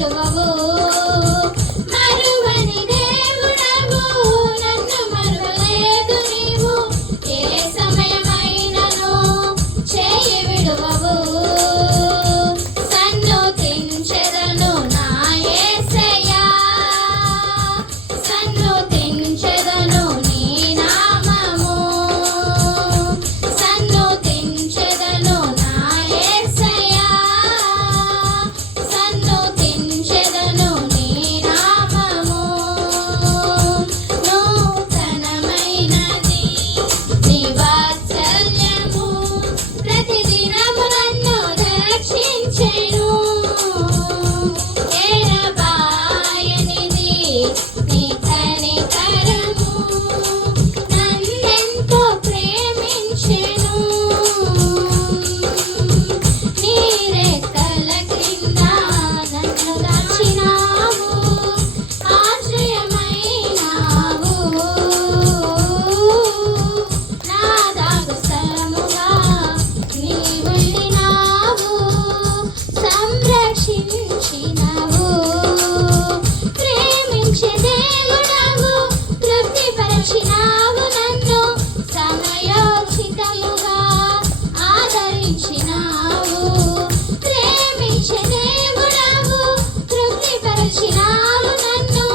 విడువవు. మరువని దేవుడవు, నన్ను మరువలేదు నీవు. ఏ సమయమైనను చేయి విడువవు. సన్నుతించెదను నా యేసయ్యా, సన్నుతించెదను నీ నామము. సన్నుతించెదను నా యేసయ్యా, సన్నుతించెదను నీ నామము. నూతనమైనది నీ వాత్సల్యము, ప్రతిదినము నన్ను రక్షించెను. ఎడబాయనిది నీ కనికరము, నన్నెంతో ప్రేమించెను. నీ రెక్కల క్రింద నన్ను దాచినావు, ఆశ్రయమైనావు. నా దాగు స్థలముగా నీవెళ్ళినావు, సంరక్షించినావు. ప్రేమించే దేవుడవు, తృప్తిపరచినావు నన్ను, సమయోచితముగా ఆదరించినావు. ప్రేమించే దేవుడవు, తృప్తిపరచినావు నన్ను,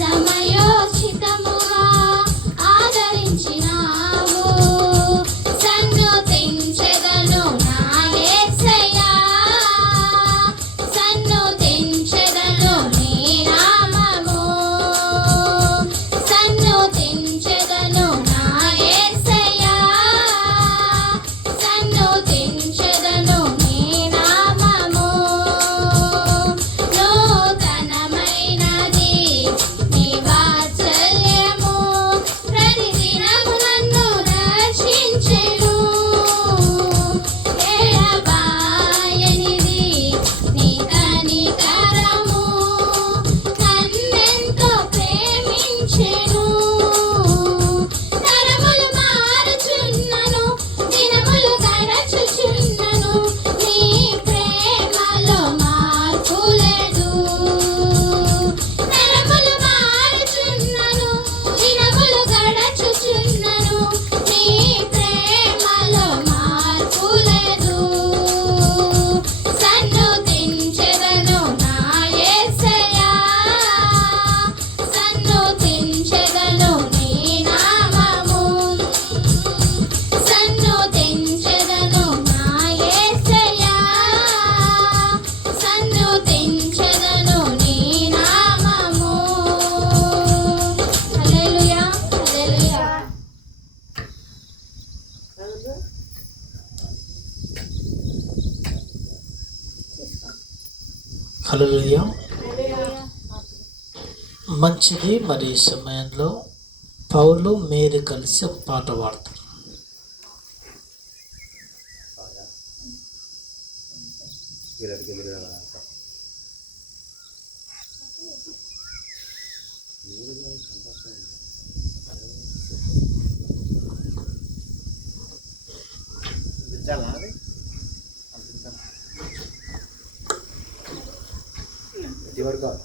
సమయోచితముగా ఆదరించినావు. సన్నుతించెదను నా యేసయ్యా, సన్నుతించెదను నీ నామము. సన్నుతించెదను నా యేసయ్యా, సన్నుతించెదను నీ నామము. నూతనమైనది నీ వాత్సల్యము, ప్రతిదినము నన్ను రక్షించెను. ఎడబాయనిది నీ కనికరము, నన్నెంతో ప్రేమించెను. తరములు మారుచున్నను, దినములు గడచుచున్నను, నీ ప్రేమలో మార్పు లేదు. తరములు మారుచున్నను, దినములు గడచుచున్నను, నీ ప్రేమలో మార్పు లేదు. సన్నుతించెదను నా యేసయ్యా, సన్నుతించెదను నీ నామము. సన్నుతించెదను నా యేసయ్యా, సన్నుతించెదను నీ నామము. హల్లెలూయా, హల్లెలూయా. హల్లెలూయా. మంచిది. మరి ఈ సమయంలో పౌలు మేరీ కలిసి ఒక పాట పాడతారు. ఎవరు కాదు